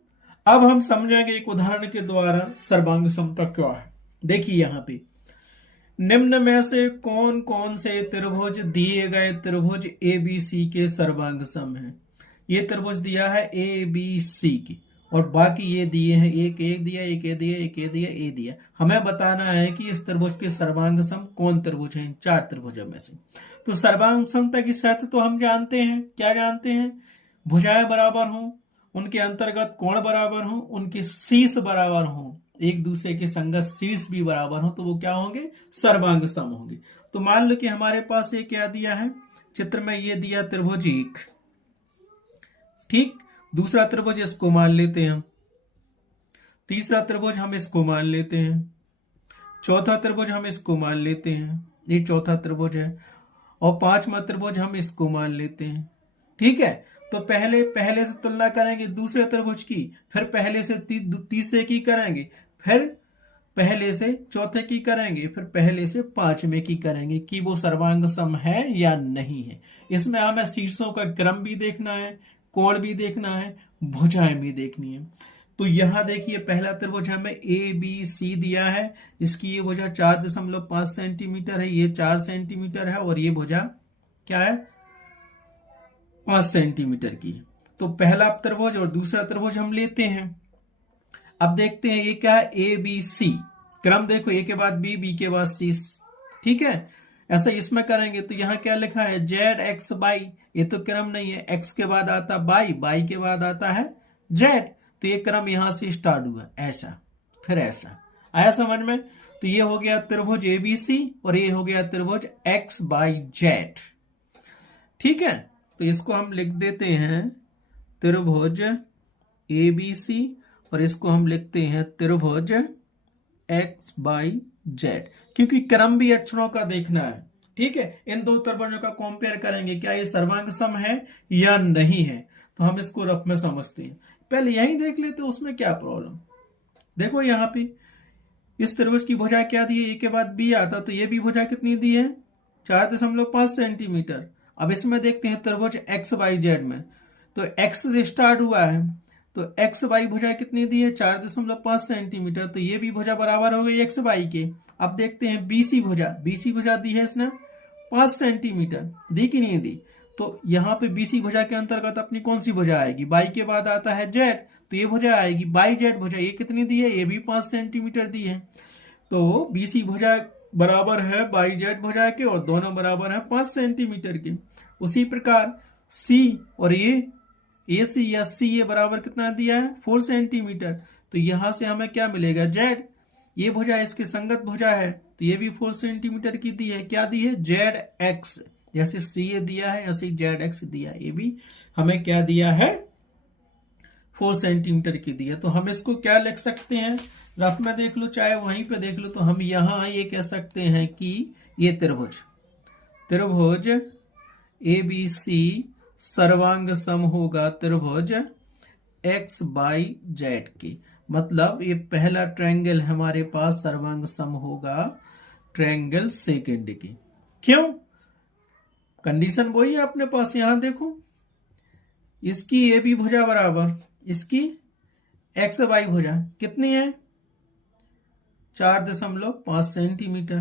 अब हम समझेंगे एक उदाहरण के द्वारा सर्वांग समता क्या है। देखिए यहां पे निम्न में से कौन कौन से त्रिभुज दिए गए त्रिभुज ABC के सर्वांग सम है। ये त्रिभुज दिया है ABC की और बाकी ये दिए हैं, एक दिया, एक ए दिया, एक ए दिया, ए दिया। हमें बताना है कि इस त्रिभुज के सर्वांग सम कौन त्रिभुज है इन 4 त्रिभुजों में से। तो सर्वांग समता की शर्त तो हम जानते हैं। क्या जानते हैं? भुजाएं बराबर हों, उनके अंतर्गत कोण बराबर हों, उनके शीर्ष बराबर हों, एक दूसरे के संगत शीर्ष भी बराबर हो, तो वो क्या होंगे? सर्वांग सम होंगे। तो मान लो कि हमारे पास ये क्या दिया है चित्र में, ये दिया त्रिभुज एक, ठीक। दूसरा त्रिभुज इसको मान लेते हैं हम, तीसरा त्रिभुज हम इसको मान लेते हैं, चौथा त्रिभुज हम इसको मान लेते हैं, ये चौथा त्रिभुज है, और 5वां त्रिभुज हम इसको मान लेते हैं। ठीक है, तो पहले से तुलना करेंगे दूसरे त्रिभुज की, फिर पहले से तीसरे की करेंगे, फिर पहले से चौथे की करेंगे, फिर पहले से 5वें की करेंगे कि वो सर्वांग सम है या नहीं है। इसमें हमें शीर्षों का क्रम भी देखना है, कोण भी देखना है, भुजाएं भी देखनी है। तो यहां देखिए पहला त्रिभुज हमें ABC दिया है, इसकी ये भुजा 4.5 सेंटीमीटर है, ये 4 सेंटीमीटर है और ये भुजा क्या है? 5 सेंटीमीटर की। तो पहला त्रिभुज और दूसरा त्रिभुज हम लेते हैं। अब देखते हैं ये क्या है? ABC क्रम देखो, ए के बाद बी के बाद सी। ठीक है, ऐसा इसमें करेंगे तो यहाँ क्या लिखा है? ZX y। ये तो क्रम नहीं है, x के बाद आता y के बाद आता है z। तो ये क्रम यहां से स्टार्ट हुआ, ऐसा फिर ऐसा। आया समझ में? तो ये हो गया त्रिभुज ABC और ये हो गया त्रिभुज XYZ। ठीक है, तो इसको हम लिख देते हैं त्रिभुज ABC और इसको हम लिखते हैं त्रिभुज XYZ, क्योंकि क्रम भी अक्षरों का देखना है। ठीक है, इन दो त्रिभुजों का कंपेयर करेंगे, क्या ये सर्वांग सम है या नहीं है। तो हम इसको रफ में समझते हैं, पहले यही देख लेते, उसमें क्या प्रॉब्लम। देखो यहाँ पे इस त्रिभुज की भुजा क्या दी है? ए के बाद बी आता, तो ये भी भुजा कितनी दी है? 4.5 सेंटीमीटर। अब इसमें देखते हैं त्रिभुज XYZ में, तो x से स्टार्ट हुआ है, तो XY भुजा कितनी दी है? 4.5 सेंटीमीटर। तो ये भी भुजा बराबर हो गई XY के। अब देखते हैं BC भुजा दी है इसने 5 सेंटीमीटर, दी कि नहीं दी? तो यहाँ पे BC भुजा के अंतर्गत अपनी कौन सी भुजा आएगी? y के बाद आता है z, तो ये भुजा आएगी YZ भुजा। ये कितनी दी है? ये भी 5 सेंटीमीटर दी है। तो BC भुजा बराबर है YZ भुजा के और दोनों बराबर है 5 सेंटीमीटर के। उसी प्रकार C और ये AC या C ये बराबर कितना दिया है? 4 सेंटीमीटर। तो यहां से हमें क्या मिलेगा? Z। ये भुजा इसकी संगत भुजा है, तो ये भी 4 सेंटीमीटर की दी है। क्या दी है? ZX। जैसे C ये दिया है ऐसे ZX दिया है, ये भी हमें क्या दिया है? 4 सेंटीमीटर की दी है। तो हम इसको क्या लिख सकते हैं? रफ में देख लो चाहे वहीं पे देख लो, तो हम यहां ये कह सकते हैं कि ये त्रिभुज ABC सर्वांग सम होगा त्रिभुज XYZ के। मतलब ये पहला ट्रायंगल हमारे पास सर्वांग सम होगा ट्रायंगल सेकंड के। क्यों? कंडीशन वही है अपने पास। यहां देखो, इसकी ये भी भुजा बराबर, इसकी XY भुजा कितनी है? 4.5 सेंटीमीटर।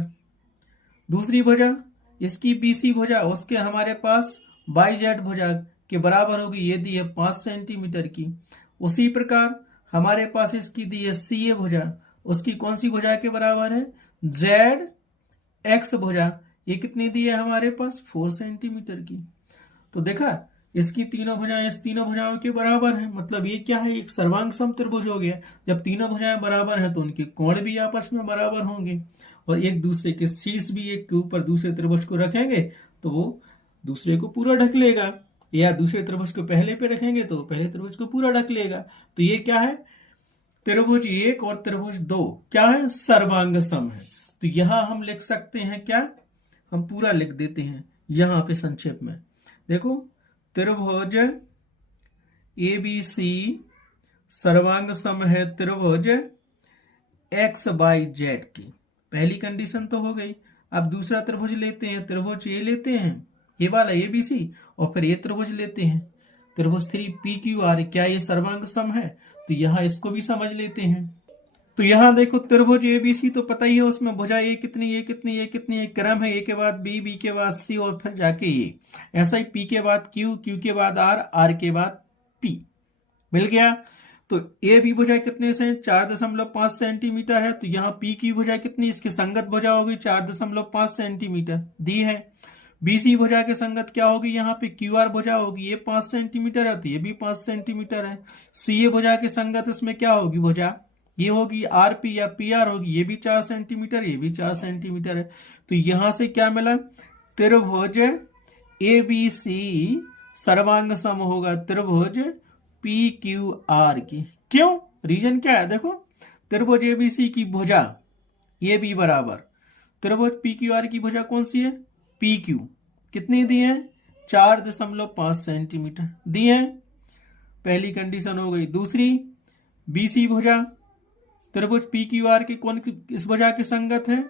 दूसरी भुजा इसकी BC भुजा, उसके हमारे पास YZ भुजा के बराबर होगी, ये दी है 5 सेंटीमीटर की। उसी प्रकार हमारे पास इसकी दी है सी भुजा, उसकी कौन सी भुजा के बराबर है, जेड एक्स भुजा, ये कितनी दी है हमारे पास 4 सेंटीमीटर की। तो देखा इसकी तीनों भुजाएं इस तीनों भुजाओं के बराबर हैं, मतलब ये क्या है, एक सर्वांग समत्रिभुज हो गया। जब तीनों भुजाएं बराबर हैं तो उनके कोण भी आपस में बराबर होंगे और एक दूसरे के शीर्ष भी एक के ऊपर दूसरे त्रिभुज को रखेंगे तो वो दूसरे को पूरा ढक लेगा, या दूसरे त्रिभुज को पहले पे रखेंगे तो पहले त्रिभुज को पूरा ढक लेगा। तो ये क्या है, त्रिभुज 1 और त्रिभुज 2 क्या है, सर्वांग सम है। तो यहां हम लिख सकते हैं क्या, हम पूरा लिख देते हैं यहां पे संक्षेप में। देखो त्रिभुज ABC सर्वांग सम है त्रिभुज एक्स बाई जेड की। पहली कंडीशन तो हो गई। अब दूसरा त्रिभुज लेते हैं, त्रिभुज ए लेते हैं, ये वाला ABC, और फिर ये त्रिभुज लेते हैं त्रिभुज 3PQR। क्या ये सर्वांग सम है, तो यहां इसको भी समझ लेते हैं। तो यहां देखो त्रिभुज ABC तो पता ही है, उसमें भुजा ए कितनी, ये कितनी, ये कितनी, एक क्रम है, ए के बाद बी, बी के बाद सी और फिर जाके ए। ऐसा ही पी के बाद क्यू, क्यू के बाद आर, आर के बाद पी। मिल गया। तो ए भी भुजा कितने से 4.5 सेंटीमीटर है, तो यहाँ पी की भुजा कितनी, इसकी संगत भुजा होगी 4.5 सेंटीमीटर दी है। बीसी भुजा के संगत क्या होगी, यहाँ पे क्यू आर भुजा होगी, ये 5 सेंटीमीटर है तो ये भी 5 सेंटीमीटर है। सी ए भुजा के संगत इसमें क्या होगी भुजा, ये होगी आर पी या पी आर होगी, ये भी 4 सेंटीमीटर, ये भी 4 सेंटीमीटर है। तो यहां से क्या मिला, त्रिभुज ABC सर्वांग सम होगा त्रिभुज PQR की। क्यों, रीजन क्या है, देखो त्रिभुज ABC की भुजा AB बराबर त्रिभुज PQR की भुजा कौन सी है, PQ, कितनी दी है 4.5 सेंटीमीटर दी है। पहली कंडीशन हो गई। दूसरी BC भुजा त्रिभुज PQR की कौन इस भुजा के संगत है,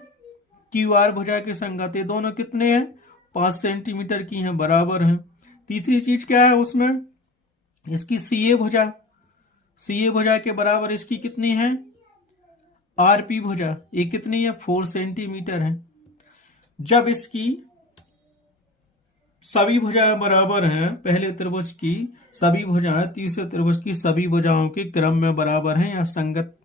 QR भुजा के संगत, ये दोनों कितने हैं 5 सेंटीमीटर की हैं, बराबर हैं। तीसरी चीज क्या है उसमें, इसकी CA भुजा, CA भुजा के बराबर इसकी कितनी है RP भुजा, ये कितनी है 4 सेंटीमीटर है। जब इसकी सभी भुजाएं बराबर हैं, पहले त्रिभुज की सभी भुजाएं तीसरे त्रिभुज की सभी भुजाओं के क्रम में बराबर हैं या संगत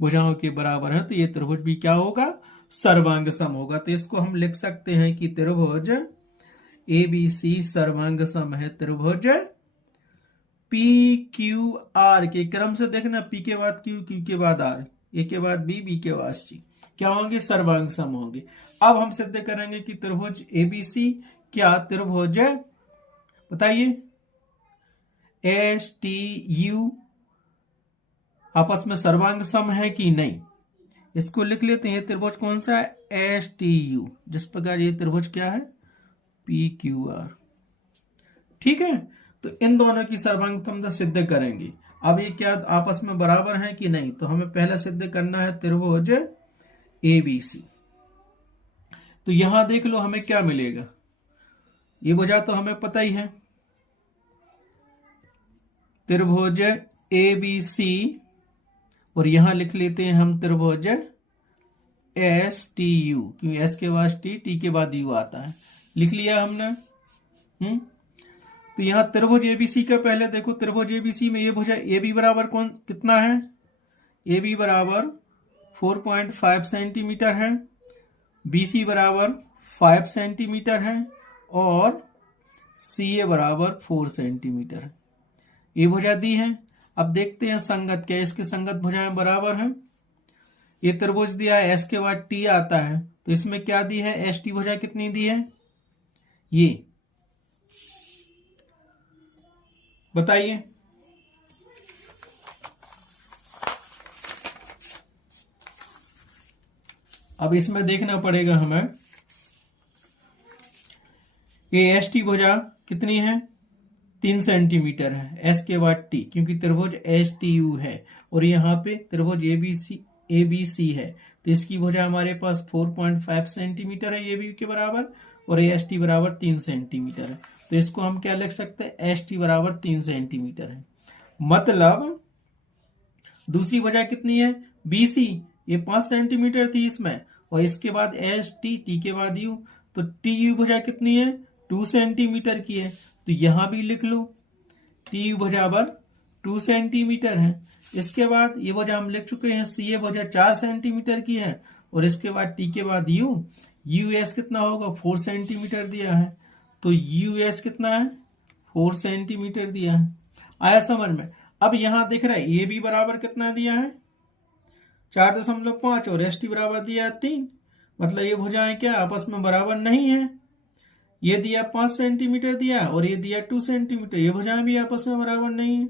भुजाओं के बराबर हैं, तो ये त्रिभुज भी क्या होगा, सर्वांग सम होगा। तो इसको हम लिख सकते हैं कि त्रिभुज ABC सर्वांग सम है त्रिभुज PQR के। क्रम से देखना, P के बाद Q, Q के बाद R, A के बाद B, B के बाद C, क्या होंगे, सर्वांग सम होंगे। अब हम सिद्ध करेंगे कि त्रिभुज ABC क्या त्रिभुज, बताइए STU आपस में सर्वांग सम है कि नहीं। इसको लिख लेते हैं, त्रिभुज कौन सा है STU, जिस प्रकार ये त्रिभुज क्या है PQR। ठीक है, तो इन दोनों की सर्वांग समता सिद्ध करेंगे। अब ये क्या आपस में बराबर है कि नहीं, तो हमें पहले सिद्ध करना है त्रिभुज ABC। तो यहां देख लो हमें क्या मिलेगा, ये भुजा तो हमें पता ही है, त्रिभुज ABC, और यहां लिख लेते हैं हम त्रिभुज STU, क्योंकि S के बाद T के बाद U आता है, लिख लिया हमने। तो यहां त्रिभुज ABC का पहले देखो, त्रिभुज ABC में ये भुजा AB बराबर कौन कितना है, AB बराबर 4.5 सेंटीमीटर है, BC बराबर 5 सेंटीमीटर है और CA बराबर 4 सेंटीमीटर है। ये भुजा दी है। अब देखते हैं संगत क्या, इसके संगत भुजाएं बराबर हैं। ये त्रिभुज दिया है, S के बाद T आता है, तो इसमें क्या दी है, ST भुजा कितनी दी है, ये बताइए। अब इसमें देखना पड़ेगा हमें, ये ST भुजा कितनी है 3 सेंटीमीटर है, S के बाद T, क्योंकि त्रिभुज STU है और यहाँ पे त्रिभुज ABC है, तो इसकी भुजा हमारे पास 4.5 सेंटीमीटर है AB के बराबर, और ST बराबर 3 सेंटीमीटर है। तो इसको हम क्या लिख सकते हैं, ST बराबर 3 सेंटीमीटर है। मतलब दूसरी भुजा कितनी है BC, ये 5 सेंटीमीटर थी इसमें, और इसके बाद ST, T के बाद U, तो TU भुजा कितनी है 2 सेंटीमीटर की है। तो यहां भी लिख लो टी भुजा 2 सेंटीमीटर है। इसके बाद ये भुजा हम लिख चुके हैं, सी ए भुजा 4 सेंटीमीटर की है, और इसके बाद टी के बाद यू एस कितना होगा 4 सेंटीमीटर दिया है, तो यू एस कितना है 4 सेंटीमीटर दिया है। आया समझ में। अब यहां दिख रहा है ए बी बराबर कितना दिया है 4.5 और एस टी बराबर दिया है 3, मतलब ये भुजाएं क्या आपस में बराबर नहीं है। ये दिया 5 सेंटीमीटर दिया और ये दिया 2 सेंटीमीटर, ये भुजाएं भी आपस में बराबर नहीं है।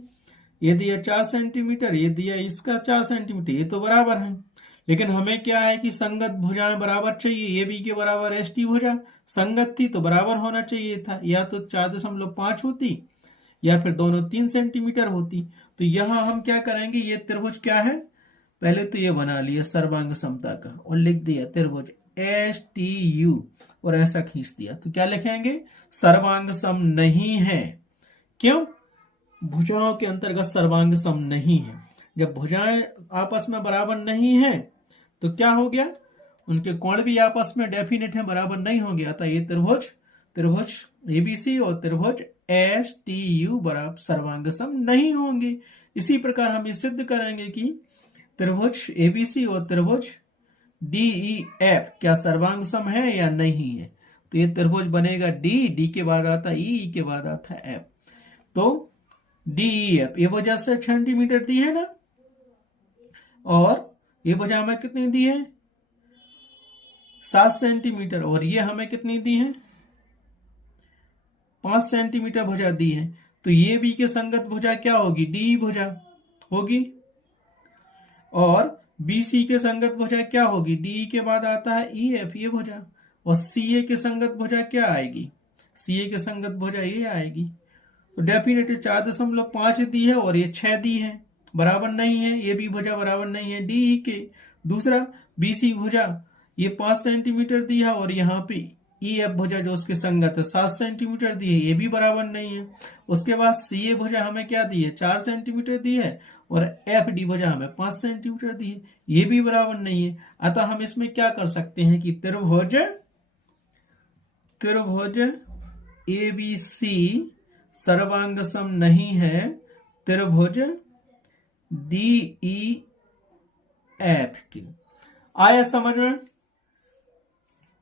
ये दिया 4 सेंटीमीटर, ये दिया इसका 4 सेंटीमीटर, ये तो बराबर है। लेकिन हमें क्या है कि संगत भुजाएं बराबर चाहिए। ये बी के बराबर एस टी भुजा संगत थी तो बराबर होना चाहिए था, या तो 4.5 होती या फिर दोनों 3 सेंटीमीटर होती। तो यहां हम क्या करेंगे, ये त्रिभुज क्या है, पहले तो ये बना लिया सर्वांग समता का और लिख दिया त्रिभुज एस टी यू और ऐसा खींच दिया। तो क्या लिखेंगे, सर्वांग सम नहीं है। क्यों, भुजाओं के अंतर्गत सर्वांग सम नहीं है। जब भुजाएं आपस में बराबर नहीं है तो क्या हो गया, उनके कोण भी आपस में डेफिनेट है बराबर नहीं हो गया था। ये त्रिभुज एबीसी और त्रिभुज एस टी यू बराबर सर्वांग सम नहीं होंगे। इसी प्रकार हम ये सिद्ध करेंगे कि त्रिभुज एबीसी और त्रिभुज डीई एफ क्या सर्वांग सम है या नहीं है। तो ये त्रिभुज बनेगा डी के बाद आता ई के बाद आता एफ, तो डीई एफ ये वजह से सेंटीमीटर दी है ना, और ये वजह हमें कितनी दी है 7 सेंटीमीटर, और ये हमें कितनी दी है 5 सेंटीमीटर भुजा दी है। तो ये बी के संगत भुजा क्या होगी, डी भुजा होगी, और बीसी के संगत भुजा क्या होगी, डी के बाद आता है ई एफ ये भुजा, और सी ए के संगत भुजा क्या आएगी, सी ए के संगत भुजा ये आएगी। तो डेफिनेटली 4.5 दी है और ये 6 दी है, बराबर नहीं है, ये भी भुजा बराबर नहीं है डी के। दूसरा बीसी भुजा ये 5 सेंटीमीटर दी है और यहाँ पे ई एफ भुजा जो उसके संगत है 7 सेंटीमीटर दी है, ये भी बराबर नहीं है। उसके बाद सी ए भुजा हमें क्या दी है 4 सेंटीमीटर दी है, और एफ डी भुजा हमें 5 सेंटीमीटर दी है, ये भी बराबर नहीं है। अतः हम इसमें क्या कर सकते हैं कि त्रिभुज ए बी सी सर्वांग सम नहीं है, त्रिभुज डी ई एफ की। आया समझ में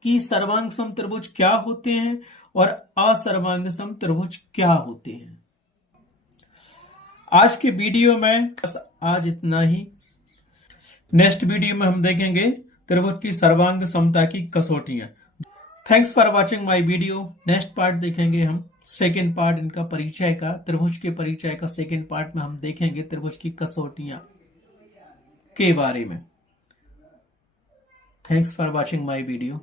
कि सर्वांग सम त्रिभुज क्या होते हैं और असर्वांग सम त्रिभुज क्या होते हैं। आज के वीडियो में बस आज इतना ही। नेक्स्ट वीडियो में हम देखेंगे त्रिभुज की सर्वांग समता की कसौटियां। Thanks for watching my video. Next part देखेंगे हम, सेकेंड पार्ट इनका परिचय का, त्रिभुज के परिचय का सेकेंड पार्ट में हम देखेंगे त्रिभुज की कसौटियां के बारे में। Thanks for watching my video.